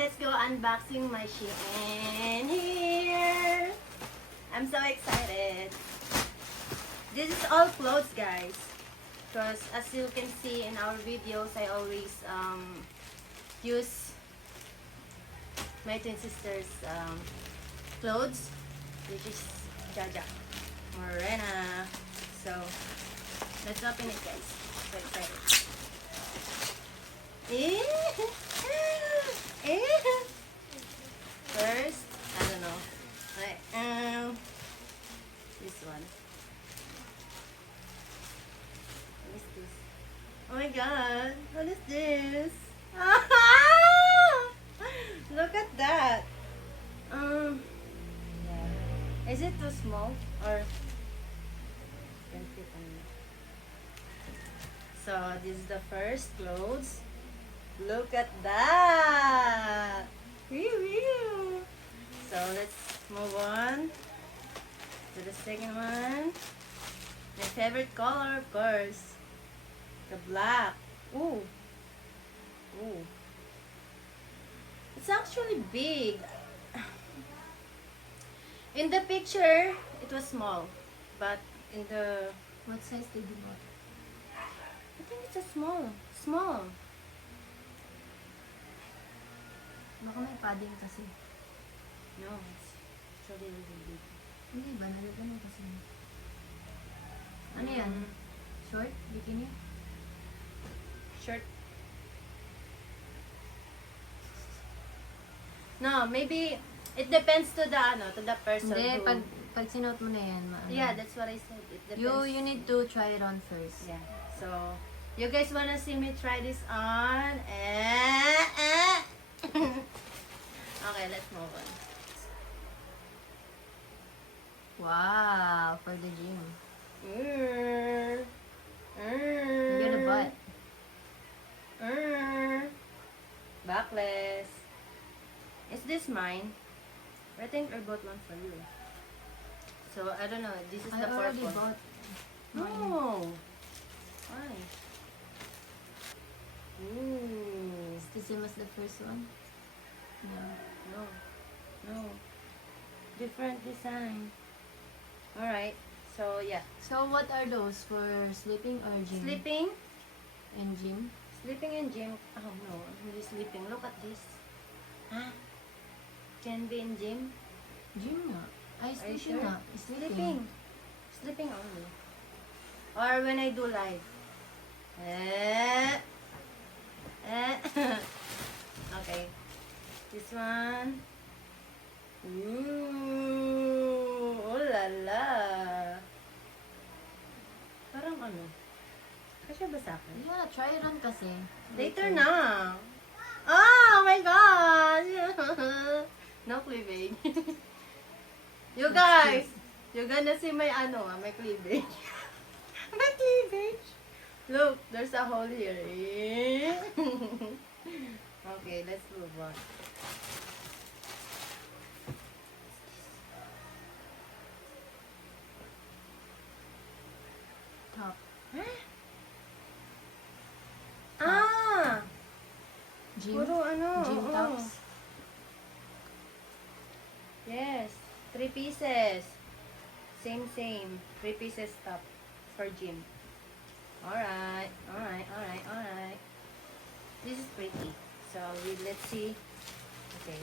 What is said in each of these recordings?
let's go unboxing my Shein here. I'm so excited. This is all clothes, guys. Because as you can see in our videos, I always use my twin sister's clothes, which is Jaja Morena. So let's open it, guys. So excited. First, I don't know. This one. What is this? Oh my god, what is this? Look at that. Yeah. Is it too small or can fit on me? So this is the first clothes. Look at that. Woo-woo. So let's move on to the second one. My favorite color, of course, the black. Ooh. Ooh. It's actually big. In the picture, it was small, but in the What size did you want? I think it's a small. Baka may padding kasi. No, it's actually really big. Hindi ba? Nalagyan mo kasi. Ano yan? Short? Bikini? Shirt. No, maybe it depends to the person. Hindi, who, pag sinuot mo na yan, maano. yeah, that's what I said. It depends. You need to try it on first. Yeah. So, you guys wanna see me try this on? Okay, let's move on. Wow, for the gym. Look Look at the butt. Backless. Is this mine? I think I bought one for you. So, I don't know. This is I the fourth already one. bought No. mine. Why? Ooh. It's the same as the first one. No. No. Different design. Alright. So, yeah. So what are those? For sleeping or gym? Sleeping. And gym? Sleeping in gym. Oh, no. I'm really sleeping. Look at this. Huh? Can be in gym. Gym nga. Ay, Are you sleeping sure? nga. Sleeping. Sleeping only. Or when I do live. Okay. This one. Ooh. Oh la la. Parang ano? Kasya ba sa akin? Yeah, try it on kasi. Later na. Oh my god. No cleavage. You guys, you're gonna see my my cleavage. My cleavage. Look, there's a hole here. Okay, let's move on. Top. Ah! Gym? Puro Gym oo. tops? Yes, 3 pieces. Same. 3 pieces top for gym. Alright. This is pretty. So, let's see. Okay.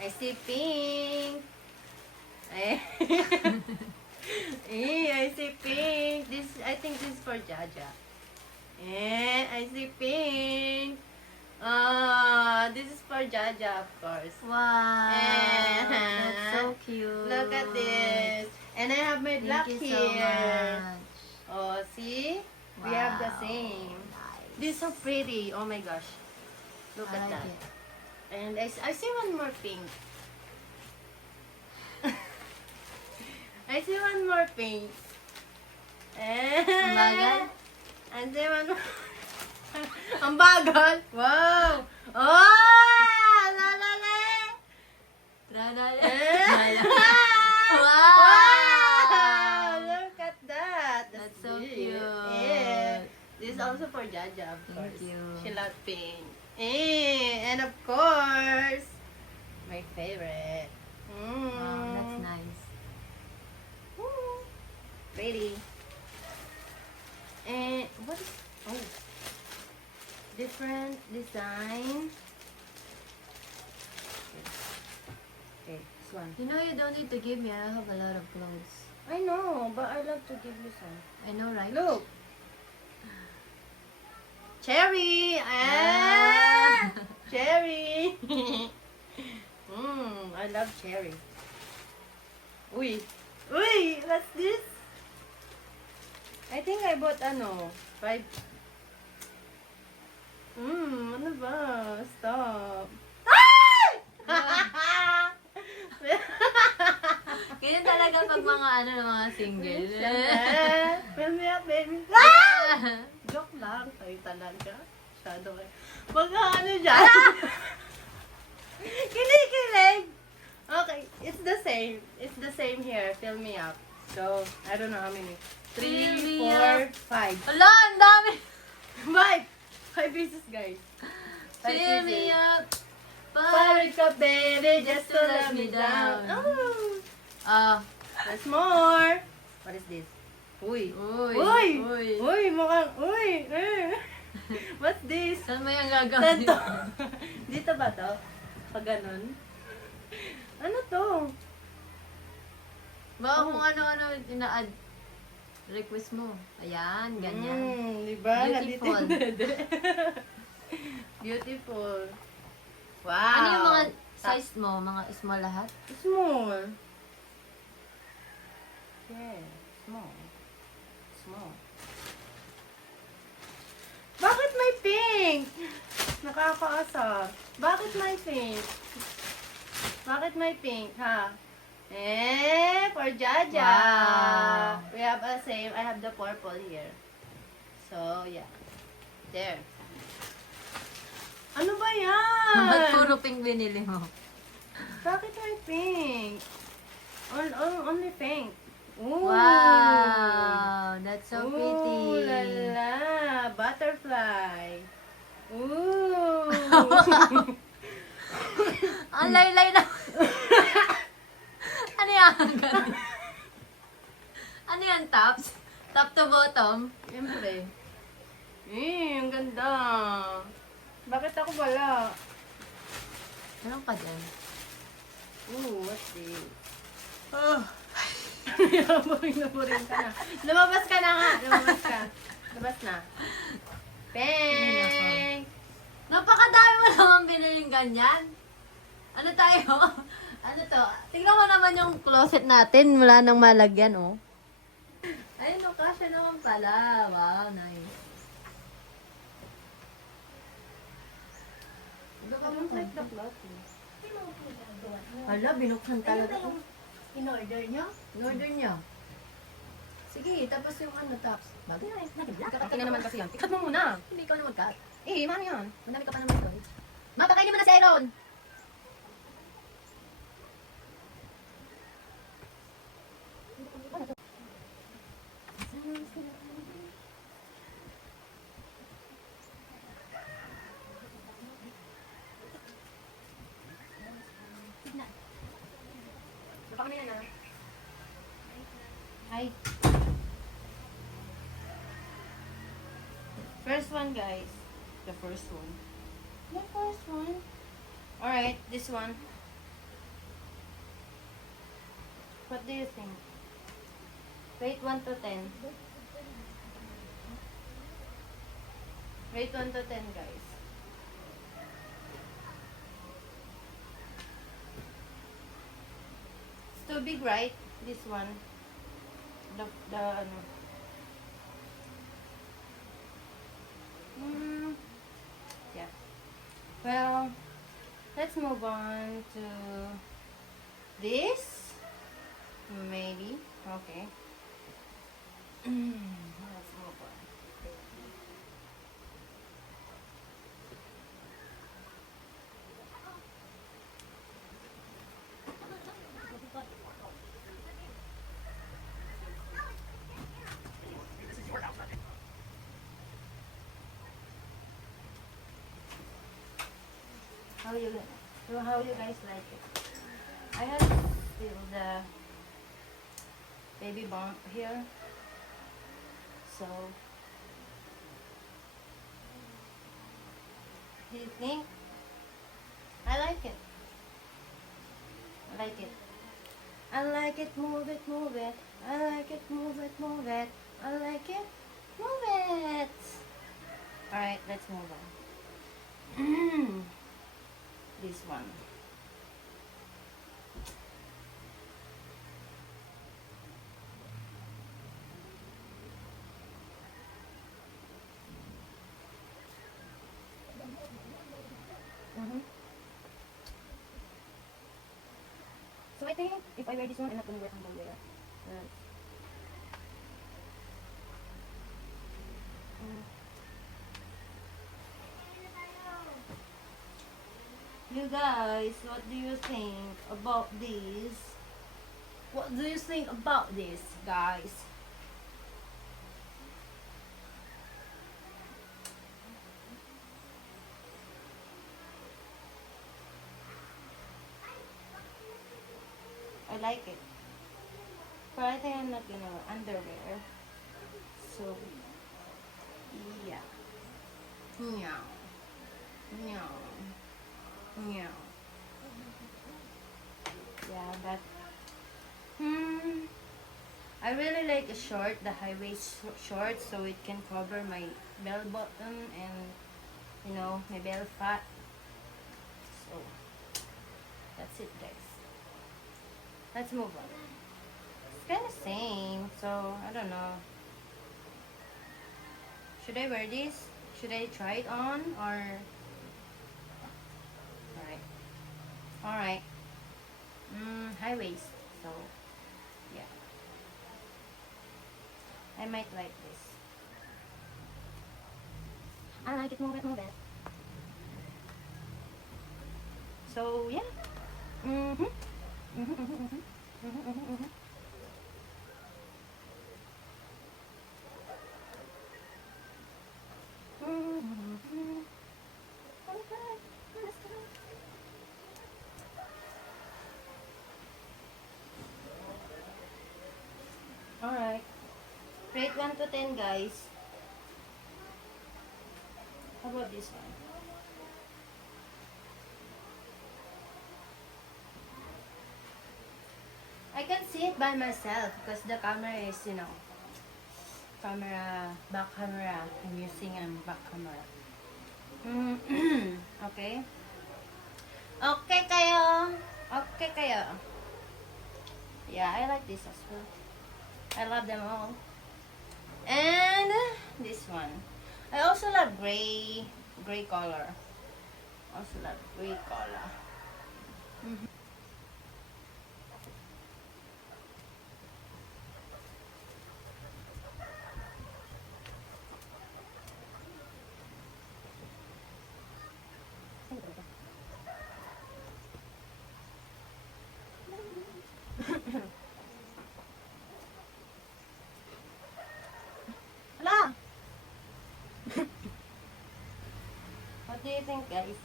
I see pink. I see pink. I think this is for Jaja. I see pink. This is for Jaja, of course. Wow. That's so cute. Look at this. And I have my black Thank you here. so much. Oh, see? We have the Wow. same. Nice. This is so pretty. Oh my gosh. Look I at like that. it. And I see one more pink. I see one more pink. Ang bagal? I see one more. Ang bagal. Wow. Oh! La la la. Wow! Wow! Look at that. That's so big. cute. Yeah. This is also for Jaja, of Thank course. you. She loves pink. And of course, my favorite. Wow, that's nice. Woo. Pretty. And what is, oh, different design. Okay, this one. You know, you don't need to give me. I have a lot of clothes. I know, but I love to give you some. I know, right? Look. Cherry! Ah. Cherry! I love cherry. Uy! Uy! What's this? I think I bought 5. Ano ba? Stop. Ganyan talaga pag mga mga single. Fill me up, baby. Joke lang. Tayo talaga. Shadow kayo. Baka dyan. Kinikilig. Okay. It's the same. It's the same here. Fill me up. So, I don't know how many. Fill 3, me 4, up. 5. Ala, ang dami! 5 pieces, guys. 5 Fill me pieces. up. Pirate ka, baby, just to let me down. Oh. There's more. What is this? Uy. Uy. Uy. Uy. Uy, mukhang, uy. What's this? Saan mo yung gagawin? Saan to? Dito ba to? Pag ganun? Ano to? Baka kung ano-ano ina-add request mo. Ayan, ganyan. Diba? Beautiful. Beautiful. Wow. Ano yung mga size mo? Mga small lahat? Small. Yeah, small. Small. Bakit may pink? Nakakaasar. Bakit may pink? Bakit may pink, ha? For Jaja. Wow. We have a same. I have the purple here. So, yeah. There. Ano ba yan? Ba't puro pink binili mo? Bakit may pink? Only pink. Ooh. Wow! That's so pretty. Ooh, la la. Butterfly. Ooh. Ang laylay na. Ano yan? Ano yan, tops? Top to bottom? Siyempre. Ang ganda. Bakit ako wala? Anong pa dyan? Ooh, what's this? Oh. Naburing ka na. Lumabas ka na nga. Lumabas ka. Lumabas na. Pink. Napakadami mo naman biniling ganyan. Ano tayo? Ano to? Tingnan mo naman yung closet natin. Wala nang malagyan, oh. Ayun, no, kasya naman pala. Wow, nice. I don't like the cloth. Hala, binuksan talaga to. In-order nyo? In-order niya. Sige, tapos yung tops. Bagay na eh. Kakati na naman kasi yan. Ikat mo muna. Hindi ikaw na mag-cut. Mano yan? Madami ka pa naman ito. Mapakainin mo na si Aaron! Baka kami na. Hi. First one, guys. The first one. The first one. Alright, this one. What do you think? Rate 1 to 10. Rate 1 to 10, guys. It's too big, right? This one. The ano. Yeah. Well, let's move on to this. Maybe. Okay. Let's move on. how you guys like it. I have still the baby bump here, so do you think? I like it. I like it. I like it, move it, move it. I like it, move it, move it. I like it, move it. Alright, let's move on. This one. So I think if I wear this one, I'm not gonna wear underwear. You guys, what do you think about this? What do you think about this, guys? I like it. But I think I'm not gonna wear underwear. So, yeah. Meow. Meow. Meow. Yeah, but I really like a short, the high waist short, so it can cover my bell button and my bell fat. So that's it, guys. Let's move on. It's kind of same, so I don't know. Should I wear this? Should I try it on or? Alright. High waist. So, yeah. I might like this. I like it, move it, move it. So, yeah. Alright. Rate 1 to 10, guys. How about this one? I can see it by myself because the camera is, back camera. I'm using a back camera. Okay. Okay kayo. Okay kayo. Yeah, I like this as well. I love them all. And this one. I also love gray color. Also love gray color. Hala! What do you think, guys?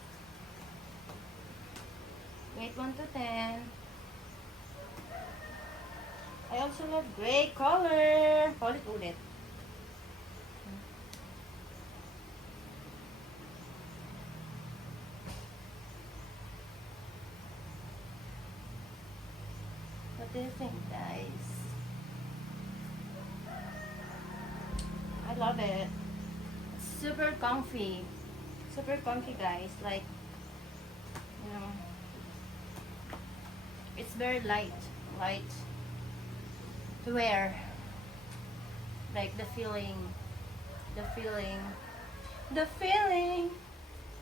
Rate 1 to 10. I also love gray color. Ulit ulit. What do you think, guys? I love it. It's super comfy. Super comfy, guys. Like, it's very light to wear. Like the feeling.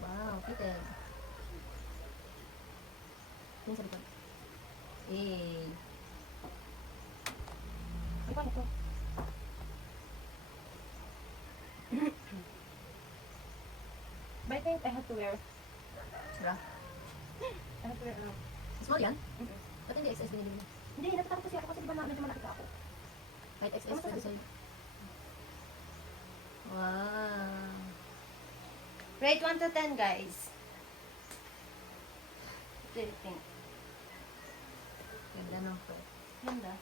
Wow, fitted. Yun sa likod. Eh. Ay, paano to? But I think I have to wear. Bra. I have to wear. Small yan? Ba't hindi XS binili mo? Hindi, natatakot kasi ako kasi di ba medyo malaki ako. Kahit XS pwede sa'yo. Wow. Rate 1 to 10, guys. do you think? Ganda ng cloth. Ganda.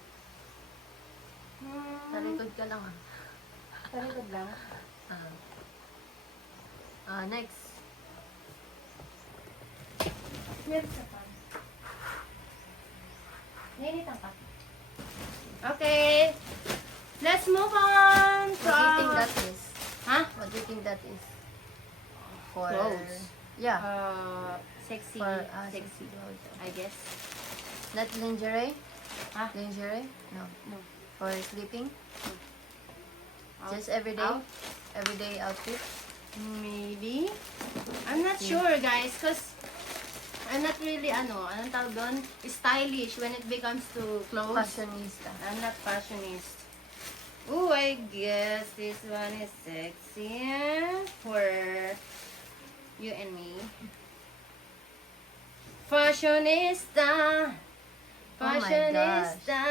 Sa likod ka lang ah. Talikod lang. Next. Meron sa pan. Nainitan ka. Okay. Let's move on What do you think that is? Huh? What do you think that is? For Clothes. Yeah. Sexy. For sexy. clothes. I guess. Not lingerie? Huh? Lingerie? No. No. For sleeping? Out- Just everyday? out? Everyday outfit? Maybe. I'm not sure, guys, cause I'm not really anong tawag doon? Stylish when it becomes to clothes. Fashionista. I'm not fashionist. Ooh, I guess this one is sexy for you and me. Fashionista. Oh my Fashionista.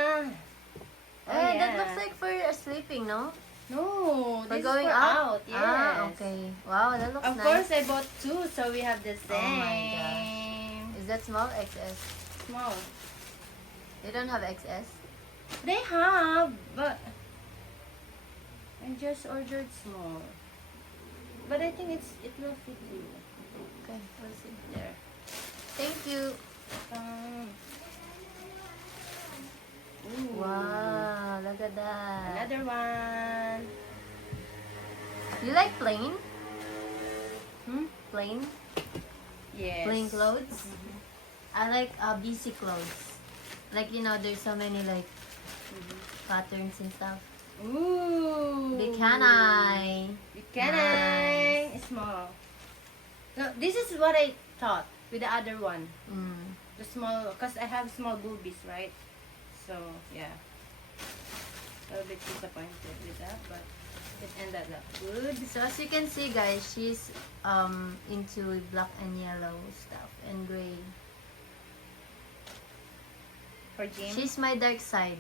Oh, That yeah. looks like for sleeping, no? No, For this going is for out. Yes. Okay. Wow, that looks Of nice. course, I bought two, so we have the Oh my same. Is that small? XS? Small. They don't have XS? They have, but I just ordered small. But I think it will fit you. Okay, we'll see. There. Thank you. Ooh. Wow, look at that. Another one. You like plain? Hmm? Plain? Yes. Plain clothes? I like busy clothes. Like, you know, there's so many like patterns and stuff. Ooh. Bikini. Bikini. Small. No, this is what I thought with the other one. Mm. The small, because I have small boobies, right? So, yeah. A little bit disappointed with that, but it ended up good. So as you can see, guys, she's into black and yellow stuff and gray. For Jim? She's my dark side.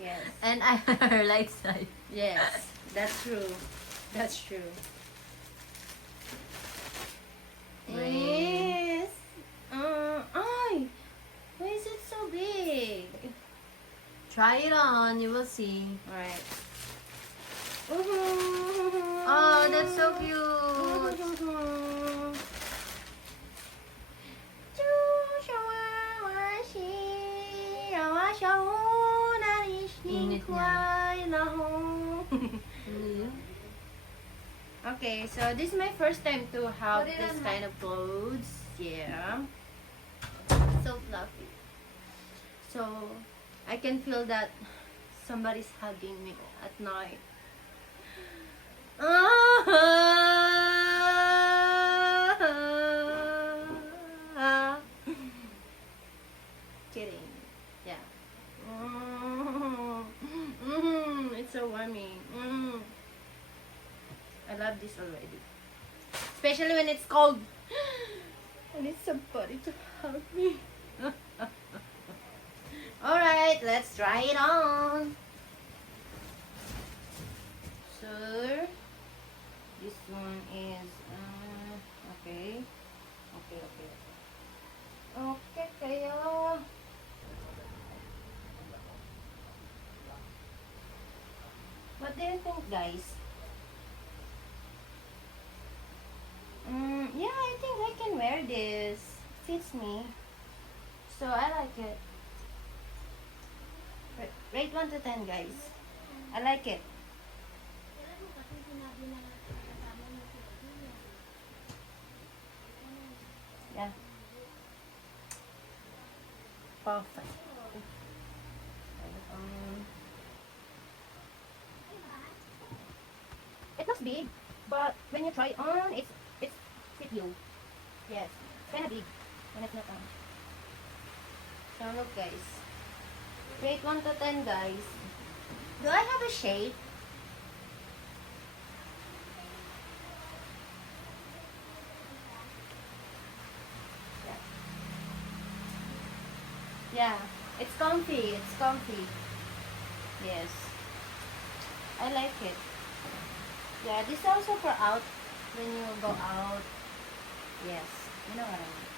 Yes. And I'm her light side. Yes, that's true. That's true. Rain. Yes. Ay! Why is it so big? Try it on, you will see. Alright. Oh, that's so cute. Init Okay, so this is my first time to have Put it this on kind of clothes. Yeah. So fluffy. So I can feel that somebody's hugging me at night. Kidding. Yeah. It's so warming. I love this already. Especially when it's cold. I need somebody to help me. Alright, let's try it on. So, this one is, okay. Okay, kayo. What do you think, guys? Yeah, I think I can wear this. Fits me. So, I like it. Rate 1 to 10, guys. I like it. Yeah. Perfect. It looks big, but when you try it on, it's fit you. Yes, kind of big when it's not on. So look, guys. Rate 1 to 10, guys. Do I have a shape? Yeah, it's comfy. It's comfy. Yes, I like it. Yeah, this is also for out when you go out. Yes, you know what I mean.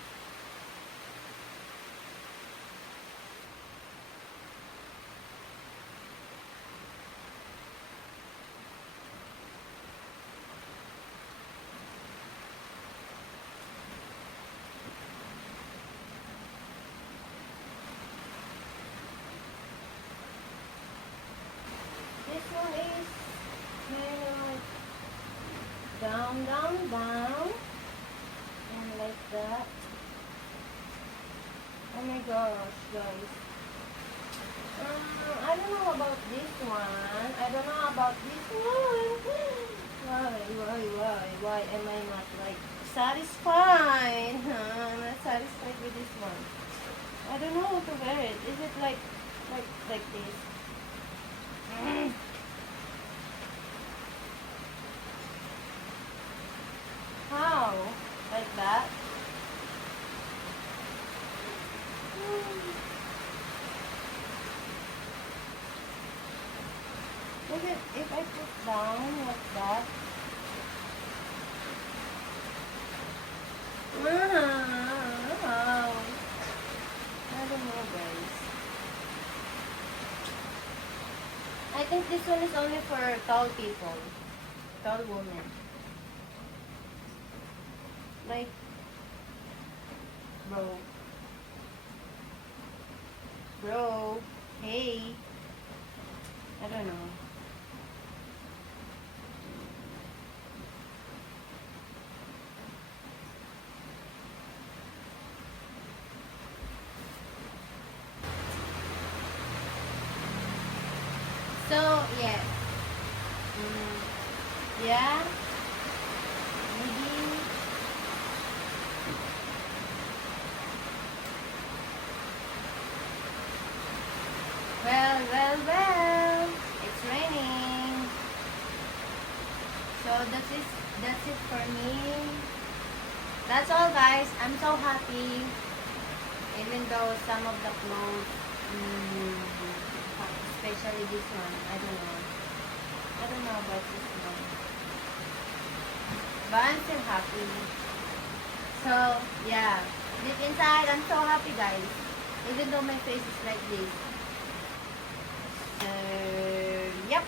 down, down, down. And like that. Oh my gosh, guys. I don't know about this one. I don't know about this one. Why am I not like satisfied? I'm not satisfied with this one. I don't know how to wear it. Is it like this? How? Like that? Is it if I put down like that? How? I don't know, guys. I think this one is only for tall people, tall women. Like, bro, hey, I don't know. So, yeah. Yeah. Maybe. Well. It's raining. So that's it for me. That's all, guys. I'm so happy. Even though some of the clothes, especially this one, I don't know about this one. But I'm still happy. So, yeah. Deep inside, I'm so happy, guys. Even though my face is like this. So, yep.